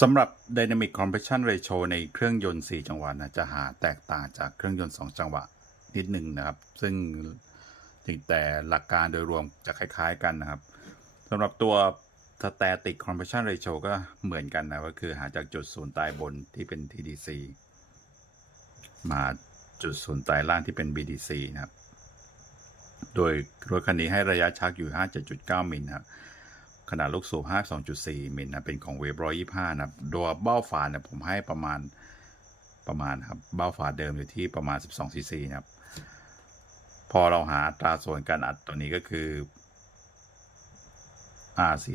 สำหรับ Dynamic Compression Ratio ในเครื่องยนต์ 4 จังหวะนะจะหาแตกต่างจากเครื่องยนต์ 2 จังหวะนิดหนึ่งนะครับ ซึ่งถึงแต่หลักการโดยรวมจะคล้าย ๆ กันนะครับสำหรับตัว Static Compression Ratio ก็เหมือนกันนะก็คือหาจากจุดศูนย์ตายบนที่เป็น TDC มาจุดศูนย์ตายล่างที่เป็น BDC นะครับ โดยรถคันนี้ให้ระยะชักอยู่ 5.9 มิลนะครับ ขนาดลูกสูบ52.4 มิลนะเป็นของเวฟ125นะครับโดยเบ้าฝาเนี่ยผมให้ประมาณประมาณครับเบ้าฝาเดิมอยู่ที่ประมาณ 12ซีซีนะครับ พอเราหาตราส่วนการอัดตัวนี้ก็คือ RC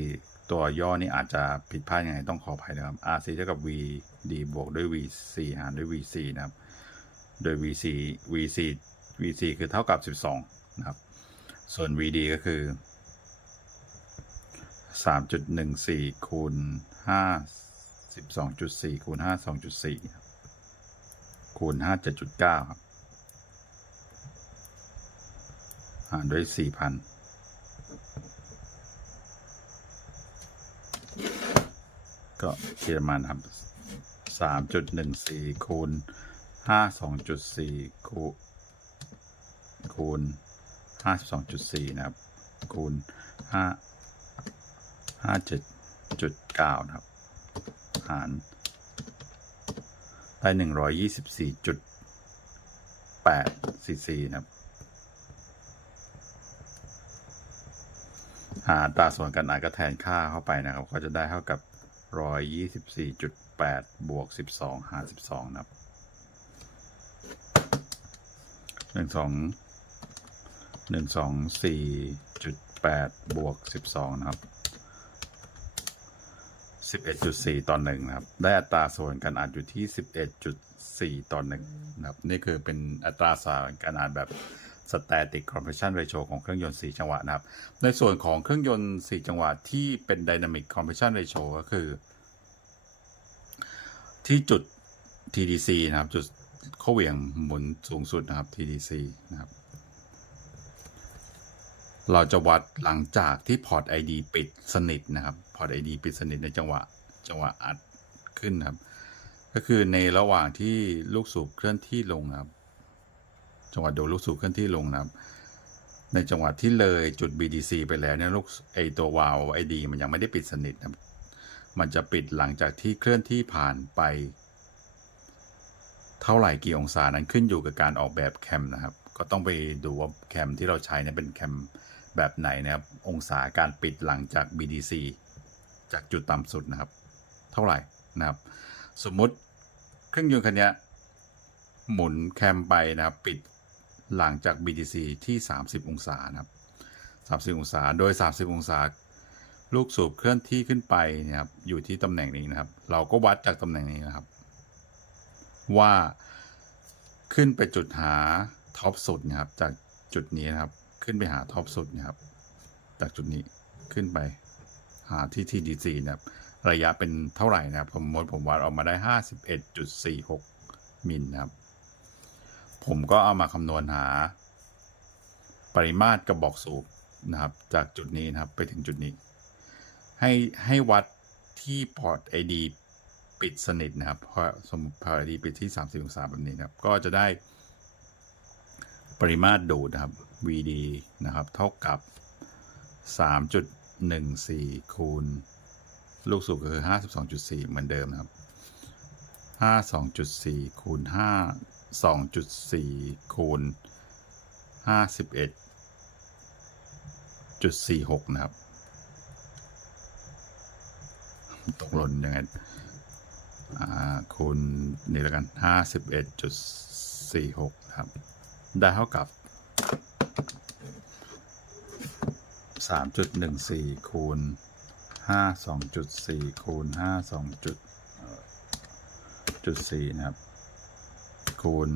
ตัวย่อนี่อาจจะผิดพลาดยังไงต้องขออภัยนะครับ RC เท่ากับ VD บวกด้วย VC หารด้วย VC นะครับ โดย VC VC VC คือเท่ากับ 12 นะครับ ส่วน VD ก็คือ สามจุดหนึ่งสี่คูณห้าสิบสองจุดสี่คูณห้าสองจุดสี่คูณห้าเจ็ดจุดเก้าครับหารด้วยสี่พันก็เขียมานะครับสามจุดหนึ่งสี่คูณห้าสองจุดสี่คูคูณห้าสิบสองจุดสี่นะครับ คูณห้า ห้าเจ็ดจุดเก้านะครับ หาร ได้หนึ่งร้อยยี่สิบสี่จุดแปดซีซีนะครับ หาตราส่วนกันอัดก็แทนค่าเข้าไปนะครับ ก็จะได้เท่ากับร้อยยี่สิบสี่จุดแปดบวกสิบสองหารสิบสองนะครับหนึ่งสองหนึ่งสองสี่จุดแปดบวกสิบสองนะครับ 11.4 ต่อหนึ่งนะครับ ได้อัตราส่วนการอัดอยู่ที่ 11.4 ต่อหนึ่งนะครับ นี่คือเป็นอัตราส่วนการอัดแบบ static compression ratio ของเครื่องยนต์ 4 จังหวะนะครับ ในส่วนของเครื่องยนต์ 4 จังหวะที่เป็น dynamic compression ratio ก็คือ ที่จุด TDC นะครับ จุดเข้าเหวี่ยงหมุนสูงสุดนะครับ TDC นะครับ เราจะวัดหลังจากที่พอร์ต ID ปิดสนิทนะครับ พอร์ต ID ปิดสนิทในจังหวะจังหวะอัดขึ้นครับ ก็คือในระหว่างที่ลูกสูบเคลื่อนที่ลงครับ จังหวะโดนลูกสูบเคลื่อนที่ลงนะครับ ในจังหวะที่เลยจุด BDC ไปแล้วเนี่ยลูกไอตัววาล์ว ID มันยังไม่ได้ปิดสนิทนะครับมันจะปิดหลังจากที่เคลื่อนที่ผ่านไป เท่าไหร่กี่องศานั้นขึ้นอยู่กับการออกแบบแคมนะครับ ก็ต้องไปดูว่าแคมที่เราใช้เนี่ยเป็นแคมแบบไหนนะครับ องศาการปิดหลังจาก BDC จากจุดต่ำสุดนะครับ เท่าไหร่นะครับ สมมุติเครื่องยนต์คันนี้หมุนแคมไปนะครับปิดหลังจาก BDC ที่ 30 องศานะครับ30 องศา โดย 30 องศา ลูกสูบเคลื่อนที่ขึ้นไปนะครับ อยู่ที่ตำแหน่งนี้นะครับ เราก็วัดจากตำแหน่งนี้นะครับ ว่าขึ้นไปจุดหาท็อปสุดนะครับ จากจุดนี้นะครับ ขึ้นไปหาท็อปสุดนะครับ จากจุดนี้ขึ้นไป หาที่ TDC นะครับระยะเป็นเท่าไหร่นะครับผมมดผมวัดออกมาได้ 51.46 มิลนะครับ ผมก็เอามาคำนวณหา ปริมาตรกระบอกสูบนะครับ จากจุดนี้นะครับไปถึงจุดนี้ ให้ให้วัดที่พอร์ต ID ปิดสนิทนะครับพราะสมมติพอร์ต ID ปิดที่ 30องศาแบบนี้นะครับ ก็จะได้ปริมาตรดูดนะครับ VD นะครับ เท่ากับ 1 4 คูณ ลูกสูบก็คือ 52.4 เหมือนเดิมนะครับ 52.4 คูณ 52.4 คูณ 51.46 นะครับ ตกหล่นยังไงคูณนี่แล้วกัน 51.46 นะครับ ได้เท่ากับ สามจุดหนึ่งสี่คูณห้าสองจุดสี่คูณห้าสองจุดจุดสี่นะครับ คูณ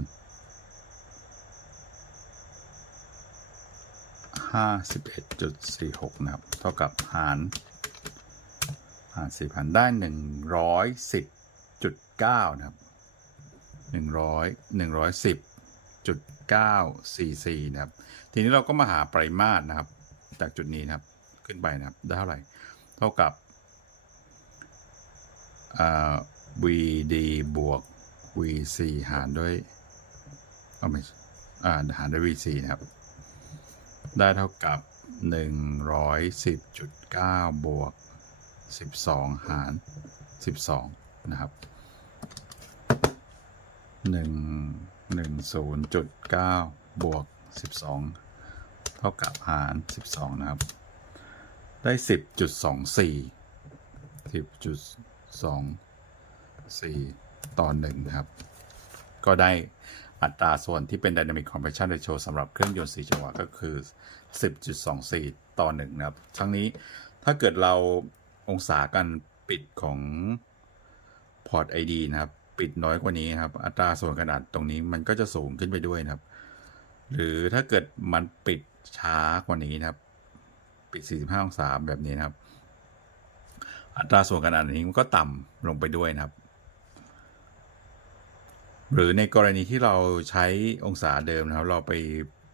ห้าสิบเอ็ดจุดสี่หกนะครับ เท่ากับหารหารสี่พันได้หนึ่งร้อยสิบจุดเก้านะครับหนึ่งร้อยหนึ่งร้อยสิบจุดเก้าสี่สี่นะครับ ทีนี้เราก็มาหาปริมาตรนะครับ จากจุดนี้นะครับ ขึ้นไปนะครับ ได้เท่าไหร่ เท่ากับ vd บวก vc หารด้วยเอาไม่อ่าหารด้วย vc นะครับ ได้เท่ากับ 110.9 บวก 12 หาร 12 นะครับ 1 10.9 บวก 12 เท่ากับหาร 12 นะครับ ได้ 10.24 10.24 ต่อ1นะครับ ก็ได้อัตราส่วนที่เป็น Dynamic Compression Ratio สำหรับเครื่องยนต์ 4 จังหวะก็คือ 10.24 ต่อ 1 นะครับ ทั้งนี้ถ้าเกิดเราองศาการปิดของพอร์ต ID นะครับ ปิดน้อยกว่านี้นครับ อัตราส่วนการอัดตรงนี้มันก็จะสูงขึ้นไปด้วยนะครับ หรือถ้าเกิดมันปิด ช้ากว่านี้นะครับ ปิด 45 องศาแบบนี้นะครับ อัตราส่วนการอัดนี้มันก็ต่ำลงไปด้วยนะครับ หรือในกรณีที่เราใช้องศาเดิมนะครับ เราไป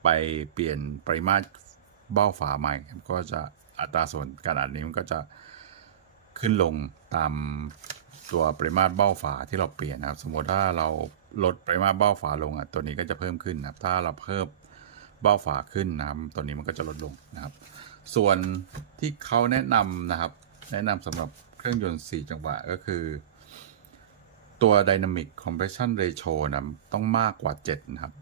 ไปเปลี่ยนปริมาตรเบ้าฝาใหม่ ก็จะอัตราส่วนการอัดนี้มันก็จะขึ้นลงตามตัวปริมาตรเบ้าฝาที่เราเปลี่ยนนะครับ สมมติถ้าเราลดปริมาตรเบ้าฝาลงอะตัวนี้ก็จะเพิ่มขึ้นนะครับ ถ้าเราเพิ่ม เบ้าฝาขึ้นนะครับตัวนี้มันก็จะลดลงนะครับ ส่วนที่เขาแนะนำนะครับ แนะนำสำหรับเครื่องยนต์ 4 จังหวะก็คือ ตัว Dynamic Compression Ratio นะต้องมากกว่า 7 นะครับ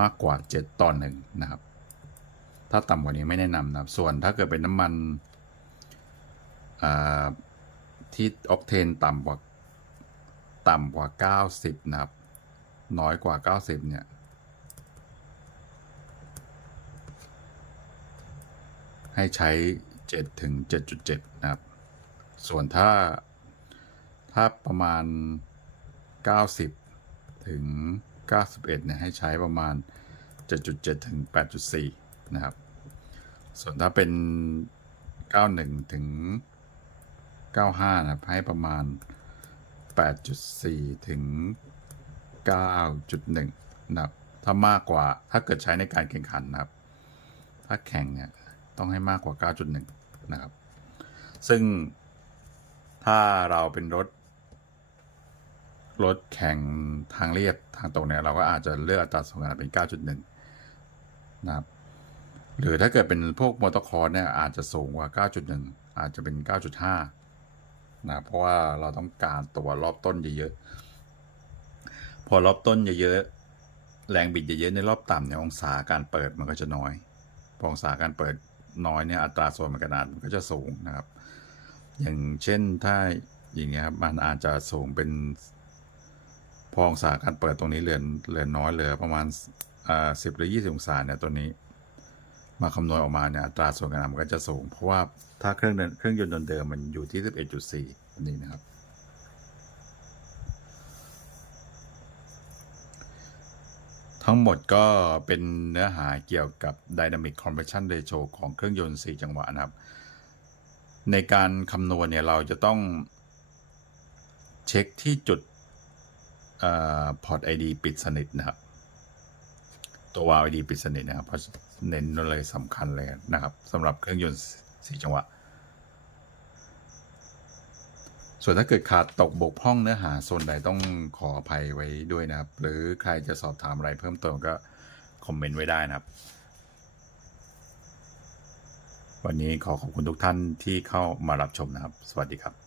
มากกว่า 7 ต่อ1นะครับ ถ้าต่ำกว่านี้ไม่แนะนำนะครับ ส่วนถ้าเกิดเป็นน้ำมันที่ออกเทนต่ำกว่าต่ำกว่า 90 นะครับ น้อยกว่า90เนี่ย ให้ใช้7ถึง7.7นะครับ ส่วนถ้า ถ้าประมาณ90ถึง91เนี่ยให้ใช้ประมาณ7.7ถึง8.4นะครับ ส่วนถ้าเป็น91ถึง95นะครับให้ประมาณ8.4ถึง 9.1 นะครับ ถ้ามากกว่าถ้าเกิดใช้ในการแข่งขันนะครับ ถ้าแข่งเนี่ยต้องให้มากกว่า 9.1 นะครับ ซึ่งถ้าเราเป็นรถ รถแข่งทางเรียบทางตรงเนี่ยเราก็อาจจะเลือกอัตราส่วนกันเป็น 9.1 นะครับ หรือถ้าเกิดเป็นพวกมอเตอร์คอร์เนี่ยอาจจะสูงกว่า 9.1 อาจจะเป็น 9.5นะเพราะว่าเราต้องการตัวรอบต้นเยอะๆ พอรอบต้นเยอะๆแรงบิดเยอะๆในรอบต่ำเนี่ยองศาการเปิดมันก็จะน้อยพอองศาการเปิดน้อยเนี่ยอัตราส่วนมันกระดานมันก็จะสูงนะครับ อย่างเช่นถ้าอย่างเงี้ยครับมันอาจจะสูงเป็นพอองศาการเปิดตรงนี้เหลือเหลือน้อยเหลือประมาณอ่าสิบหรือยี่สิบองศาเนี่ยตัวนี้ มาคำนวณออกมาเนี่ยอัตราส่วนกานมันก็จะสูง เพราะว่าถ้าเครื่องเดินเครื่องยนต์เดิมมันอยู่ที่11.4นี่นะครับ ทั้งหมดก็เป็นเนื้อหาเกี่ยวกับ Dynamic Compression Ratio ของเครื่องยนต์ 4 จังหวะนะครับ ในการคำนวณเนี่ยเราจะต้องเช็คที่จุดพอร์ต ID ปิดสนิทนะครับ ตัววาล์ว ID ปิดสนิทนะครับ เพราะเน้นเลยสำคัญเลยนะครับสำหรับเครื่องยนต์ 4 จังหวะ ส่วนถ้าเกิดขาดตกบกพร่องเนื้อหาส่วนใดต้องขออภัยไว้ด้วยนะครับ หรือใครจะสอบถามอะไรเพิ่มเติมก็คอมเมนต์ไว้ได้นะครับ วันนี้ขอขอบคุณทุกท่านที่เข้ามารับชมนะครับ สวัสดีครับ